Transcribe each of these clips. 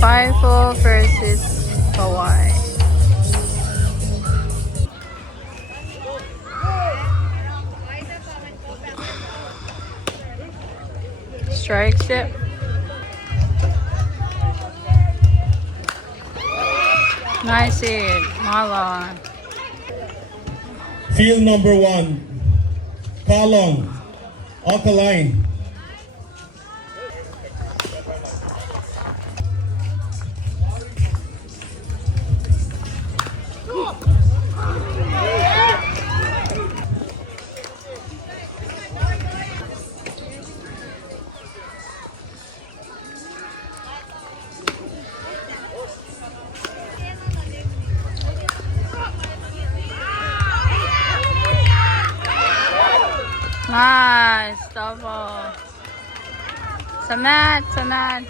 Five’0 versus Kowaii. Strikes it. Nice hit, Malon. Field number 1, Kalong, Alkaline. Nice, double. Samad, Samad.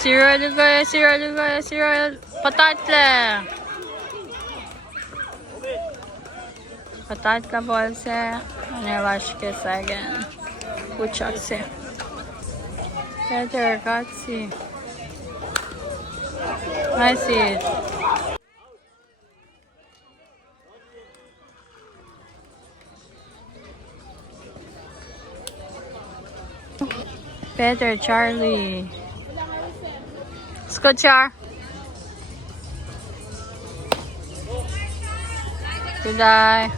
Zero. पताट का ball से नेवाश के second पुचक से बेहतर काटसी nice hit better Charlie. Escuchar. Good eye.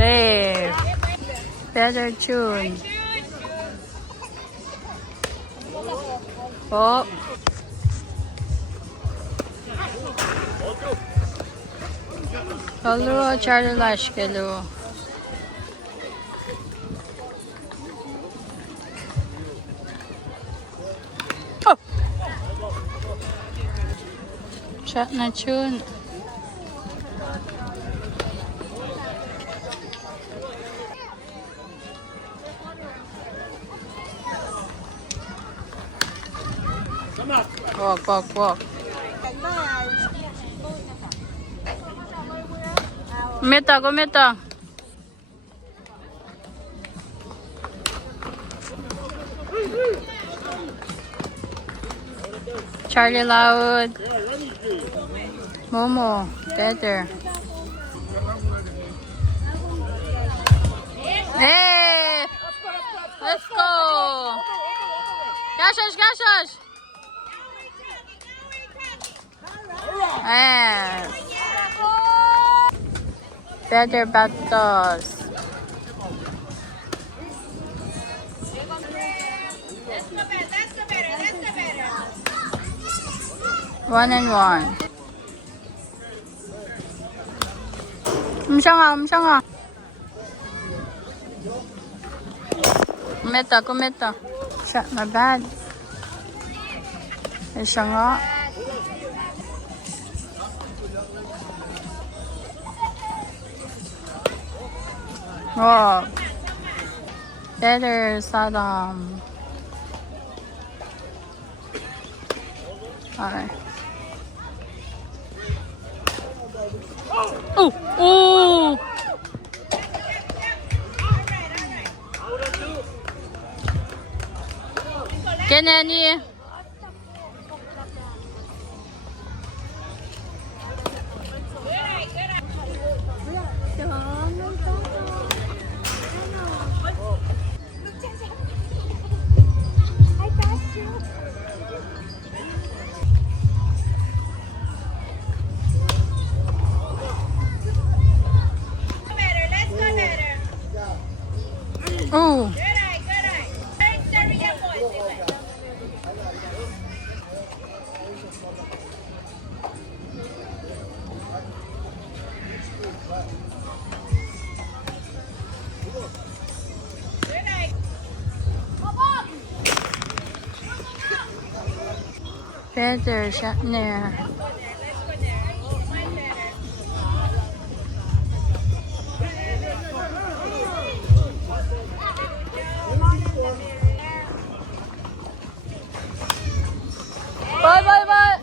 Save. Better tune. Oh. Kalu Charlie Lash kalu. Oh. Shot na tune. Walk. Gumita. Charlie Loud. Momo, better. Hey! Let's go! Gashash! Yes. Better batos. One and one. umsanga. Kumita. Shot my bad. Umsanga. Oh, better Saddam. Alright. Oh! Kenani. Oh. Better shot there. Bye, bye, bye.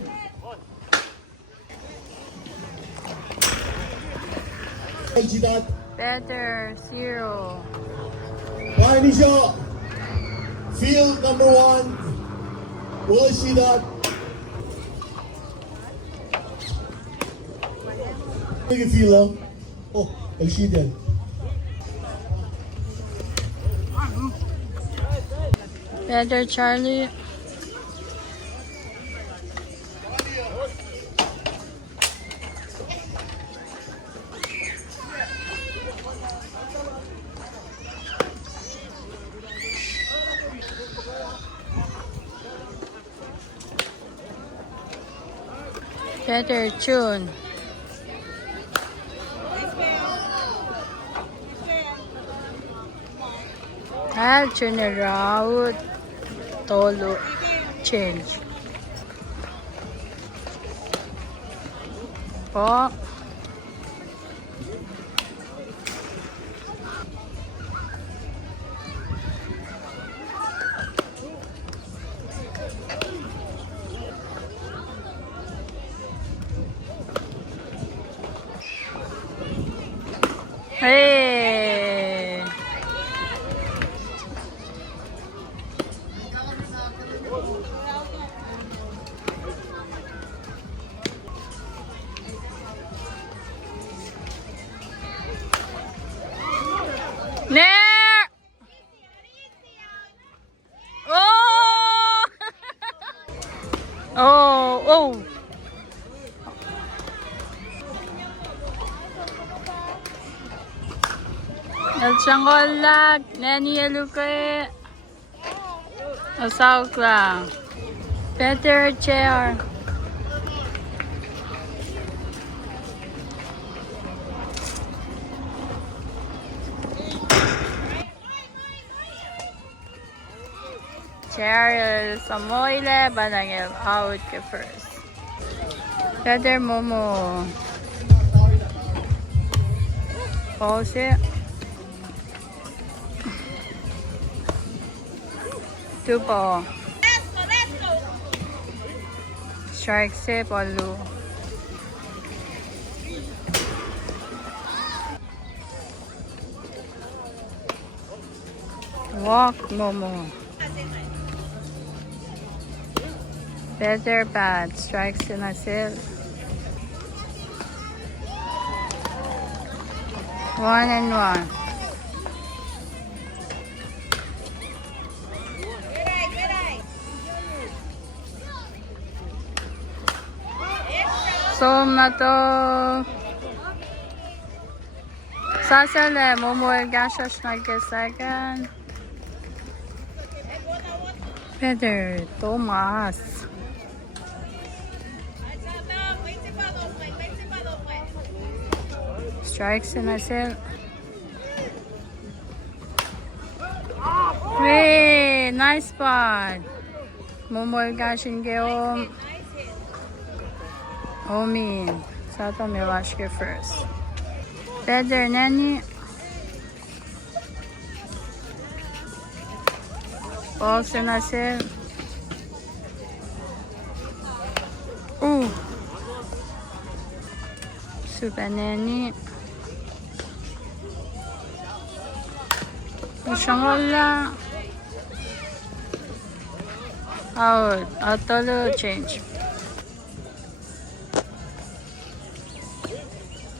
Jidat. Better, 0. Tani shot. Field number 1. Will Jidat. Take a feel. Oh, El Shidan. Better, Charlie. Better, June. Junior out. Tolo. Change. Po. Hey. Nair! Oh! Oh, oh. El Changolag, Nani Eluke. Asaukla. Better chair. Chair Samoyle, Banangel out ke first. Better Momo. Pause it. 2 ball. Strike se Palu. Walk Momo. Better bad. Strikes in a sale. 1-1. Somato. Sasale Momo el Gashash Nagasagan. Better Tomas. Strikes in a sale. Hey, nice spot. Momo el Gashin Geom. Omin. Sato Milashke first. Better Nani. Balls in a sale. Ooh. Super Nani. Shangola. Out. Auto change.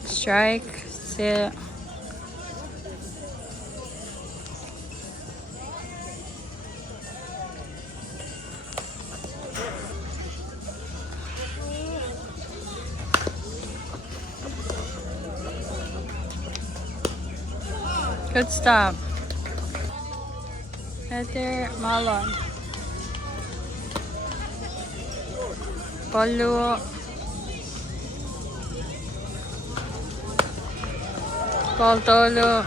Strike. Sit. Good stop. Better Malon. Polo. Poltolo.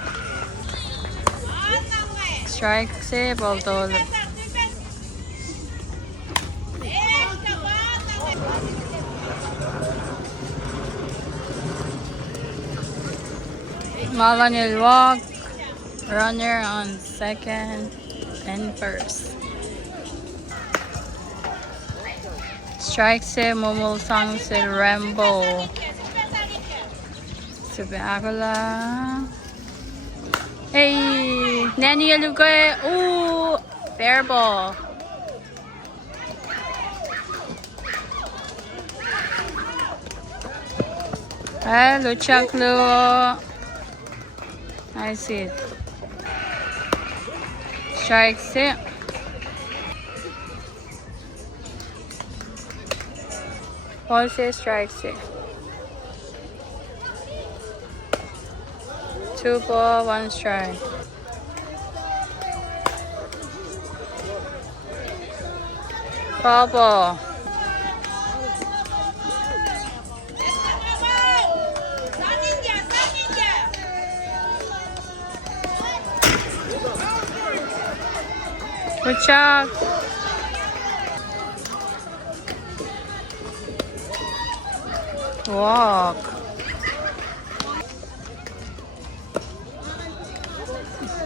Strike se Poltolo. Malon will walk. Runner on second. and first. Strike se Momulsang se Rambo. Sabi ako lang. Hey! Nanny Alugoy! Ooh! Fair ball. Hello, Chaklo. Nice hit. Strike se. Ball se, strike se. 2 ball, 1 strike. Ball. Good job. Walk.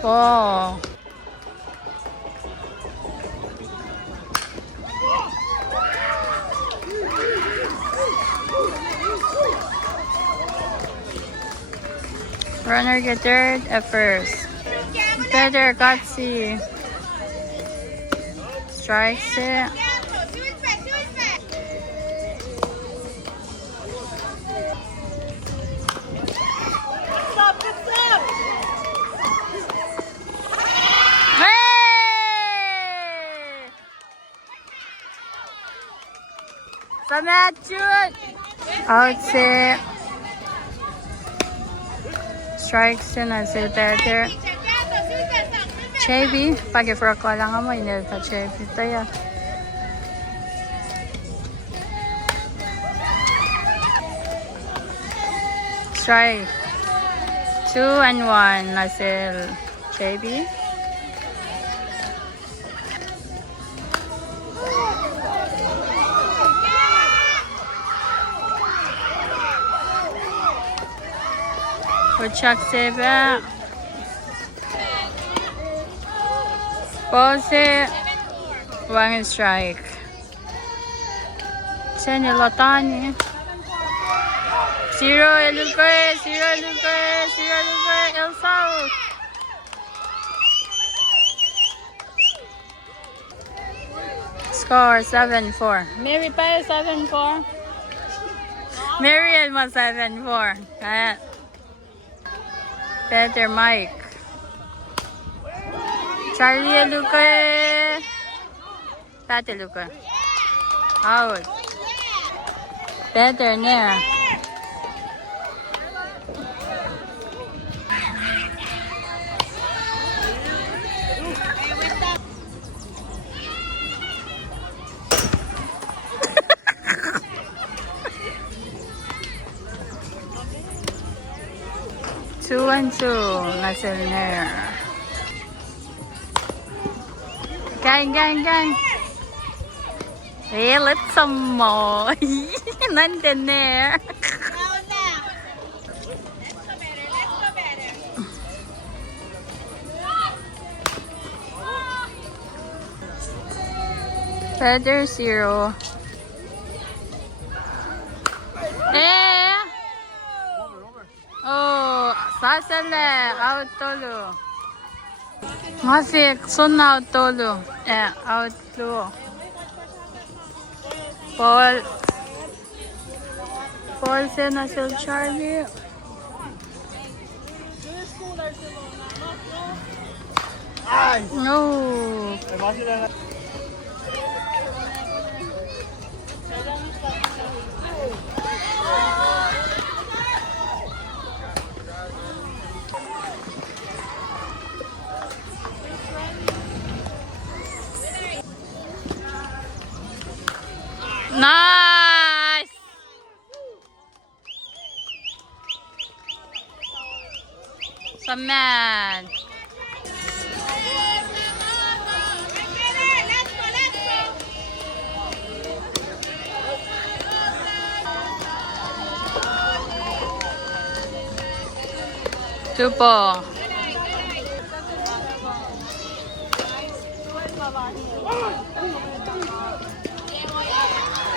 Ball. Runner get third at first. Better, Gutsy. Strikes it. Outset. Strikes in as a better. Chevy, pagi for ko lang mo inelta Chevy tayo. Strike. 2 and 1 nasil Chevy. Chuck Seba. Pose. 1 strike. Senilo Tani. 0 Eluque. El South. Score 7-4. Mary pa 7-4. Marian mo 7-4. Kaya. Better Mike. Charlie Luca. Tate Luca. Out. Better near. Two and 2, nasil near. Gang. Hey, let's some more. Nandun near. Feather 0. Oh, sasale, out tolo. Masik, sun out tolo. Out tolo. Paul se nasil Charlie. No. Nice! Some man. Tupo.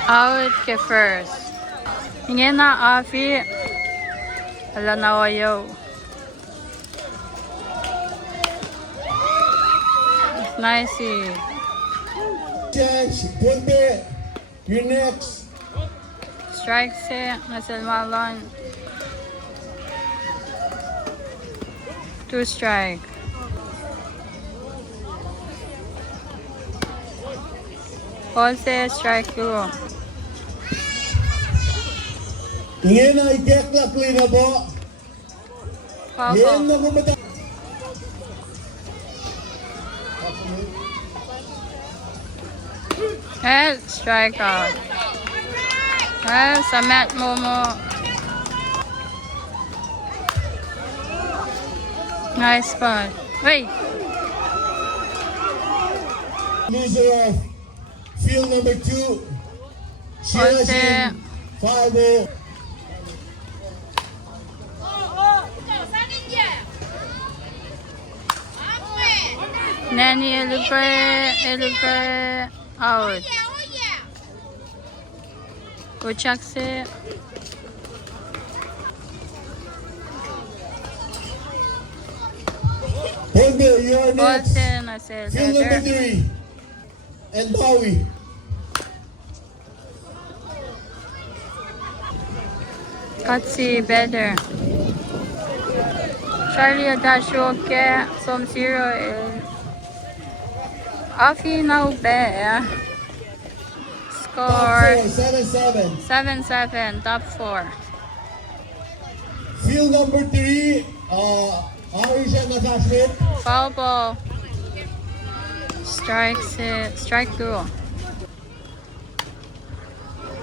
Out ke first. Ingin na afi. Ala na wayo. Nice. Chance, Bunde, you're next. Strike se Nasel Malon. 2 strike. Jose strike 2. Ingin na i-get luckily na po. Yan na Foul. kumata. Strike out. Samet Momo. Nice spot. Wait. Loser of field number 2. Jose. 5-0. Nani Elupe out. Kuchak se. Bunde, you're next. Jose Nasel Field number better. 3. And Kowaii. Katsi better. Charlie Adashoke some 0 Afi now be. Score 7-7. 7-7, top 4. Field number 3. Arisha Nakashmit. Foul ball. Strike 2.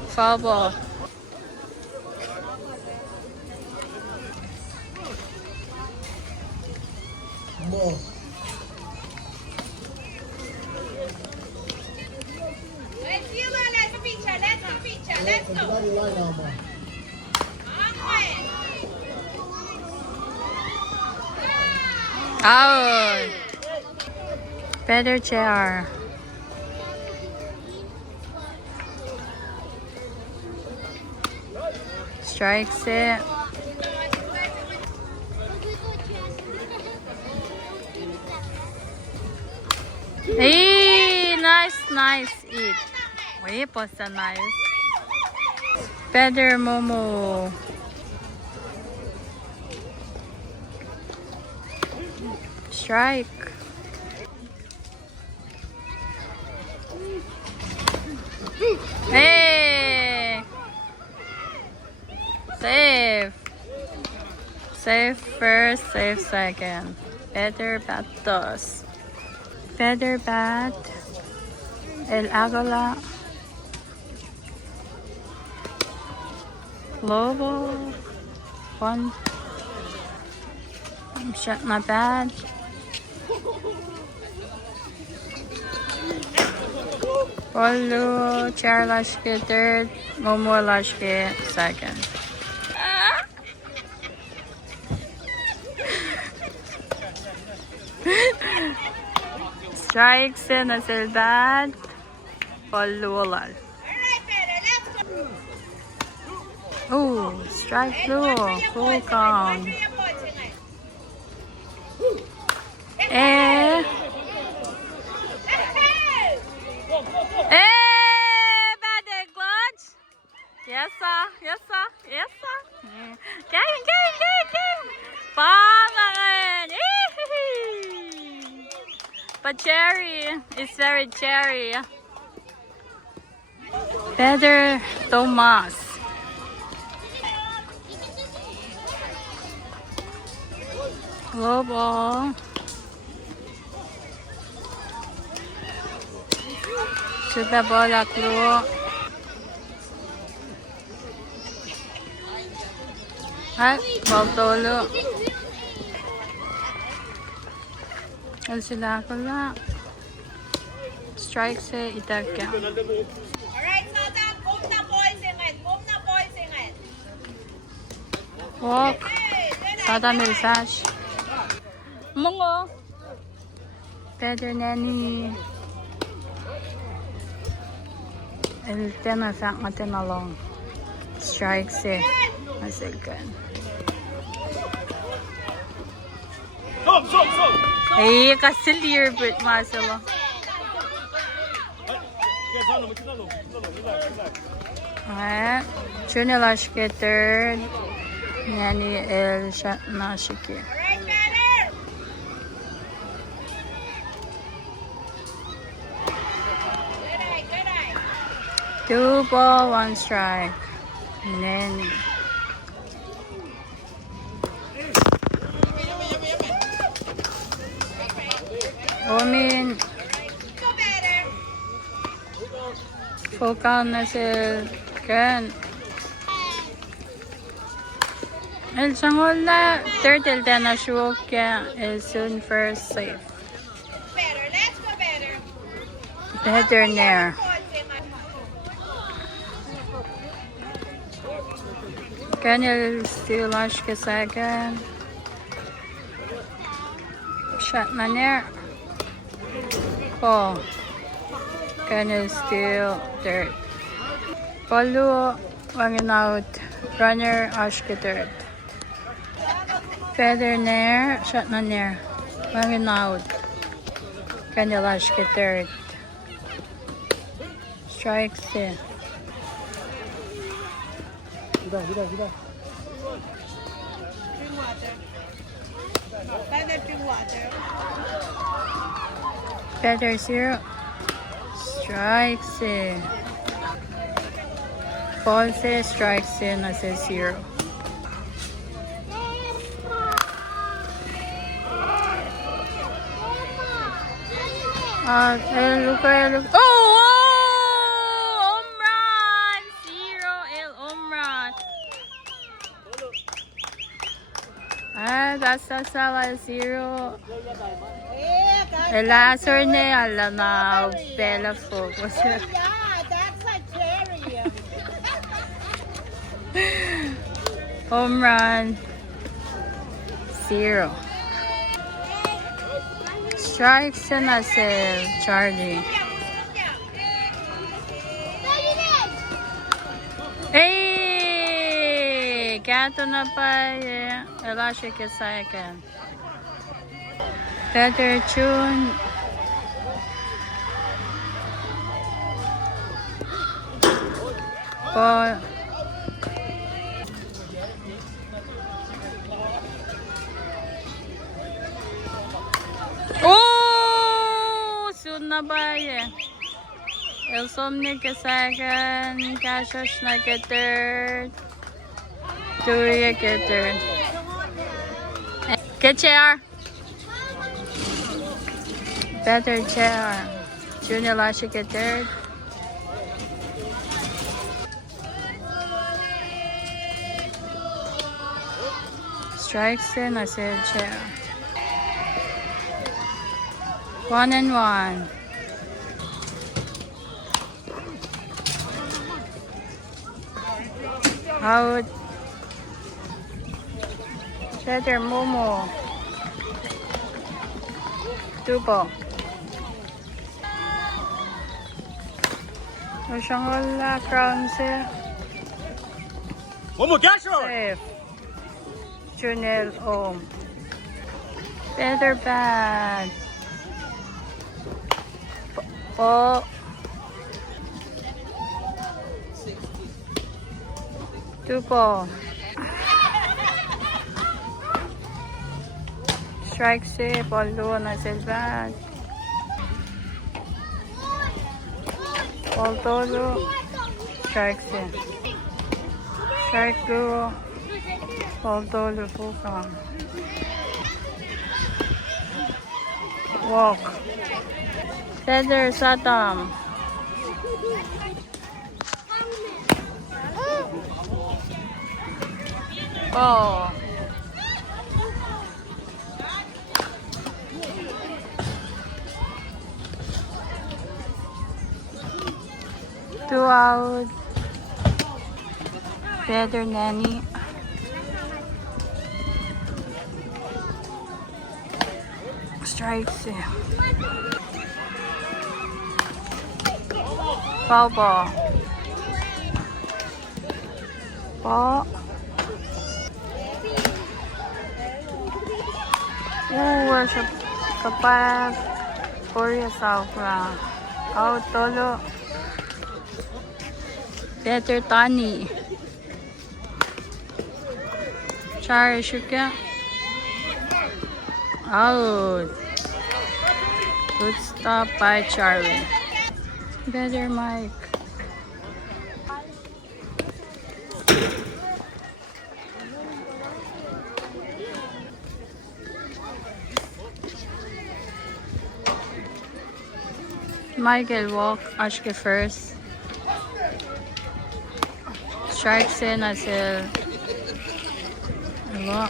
Foul ball. More. Let's go. Everybody line now, more. Out. Better chair. Strikes it. Hey, nice eat. Wait, posta nice. Better Momo. Strike. Hey. Save first, save second. Better bat dos. Better bat. El Agola. Lobo. 1. Shot not bad. Polo, Chair Lashke 3rd, Momo Lashke 2nd. Strikes in a bad. Polo lal. Oh, strike blue, full count. Bad clutch. Yes, sir. Game. Pangalan. But cherry is very cherry. Better Thomas. Global. Sudah bola keluar. Ball tolo. Sila ko na. Strike se itakya. Alright, so that boom na ball singit. Walk. Sada Milsash. Mungo. Better Nani. El tinafak na tinalong. Strikes eh. Masigkan. Ay, kasilir but masalo. Ay, Chunilash ke third. Yani el shot na shiki. Two ball, one strike. Nani. Omin. Focal na sil kan. El sangola turtle na shuok kya is soon first safe. Better, let's go better. Better there. Can you still lash ke second? Shot na there. Ball. Can you still third? Follow wangin out. Runner ash ke third. Feather there. Shot na there. Wangin out. Can you lash ke third? Strikes there. Drink water. Better drink water. Feather zero. Strikes it. Falls it, strikes it, na sa zero. Look. Oh! Home run! Zero, home run. That's a sala zero. El answer niya, alam na, Bella focus. Yeah, that's a cherry. Home run. Zero. Strikes na si Charlie. Hey! Gato na pa. Elashe ke second. Better tune. Ball. Oh! Soon na ba eh? El Somni ke second. Kashosh na ke third. Tuya ke third. Ke chair. Better chair. Junior Lashe ke third. Strikes in, I said chair. 1-1. Out. Better Momo. 2 ball. Siyang crown siya. Momo, get shot! Safe. Junel Om. Better bad. Oh. Two ball. Strike si Paulo na silbad. Paulo. Strike si. Strike go. Paulo buka. Walk. Feather Satam. Oh. Two out. Feather Nanny. Strikes. Foul ball. po. Wala siya kapag Korea South lang. Out tolo. Better Tani. Char shuka. Out. Good stop by Charlie. Better Mike. Michael walk, Ashke first. Strikes in as a walk.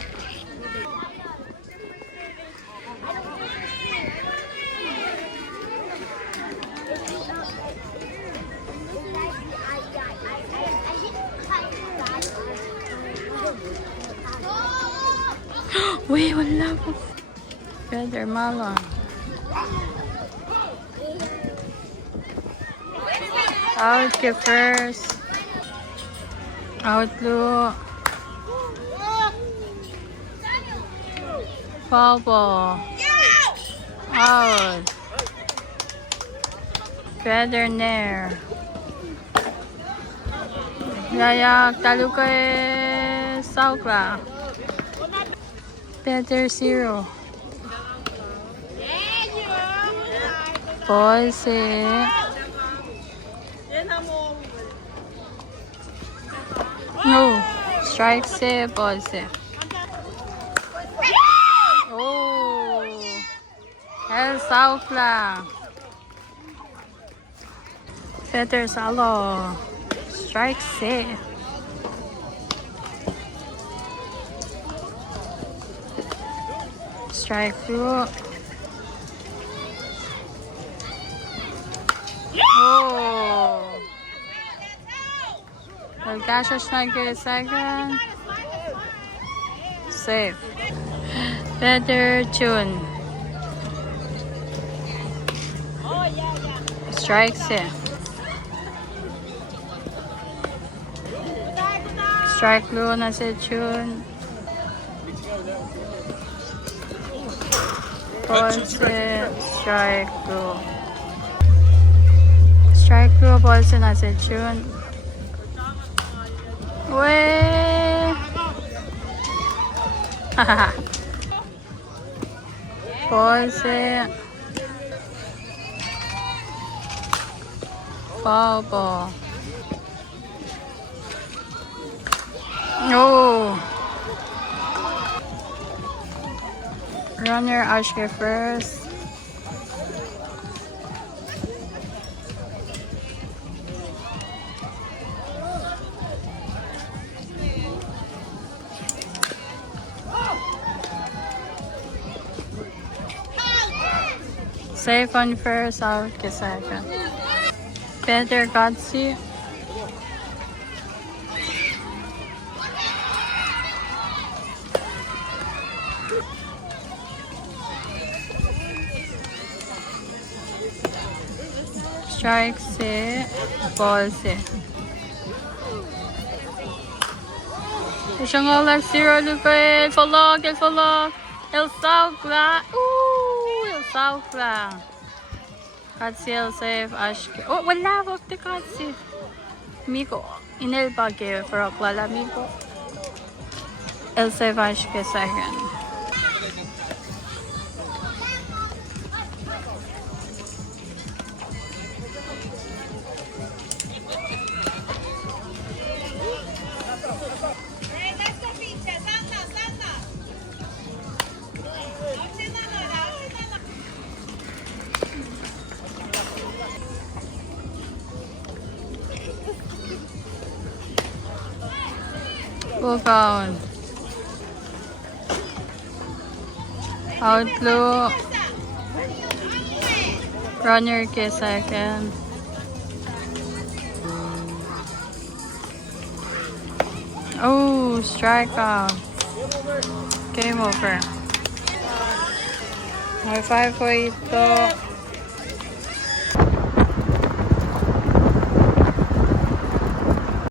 Wait, wala po. Better Malon. Out ke first. Out low. Foul ball. Out. Better Nair. Yayak talo kay Saukla. Better 0. Boys no. Strike se ball se. Oh. El Saukla. Better Salo. Strike se. Strike through. Oh. Gashash na second. Safe. Better tune. Strike se. Strike low na si tune. Strike through. Strike through ball sa nasa tune. Weh. Hahaha. Ball sa foul ball. No. Runner Ashke first. Safe on first, out ke second. Better Gotsi. Strike se, ball se. Isang left 0 lupa el falog. El Saukla. Ooh, El Saukla. Katsi el safe Ashke. Oh, wala wag te Katsi. Miko, inel bagay for wala Miko. El safe Ashke second. Full count. Outlook. Runner ke second. Oh, strikeout. Game over. May 5 po ito.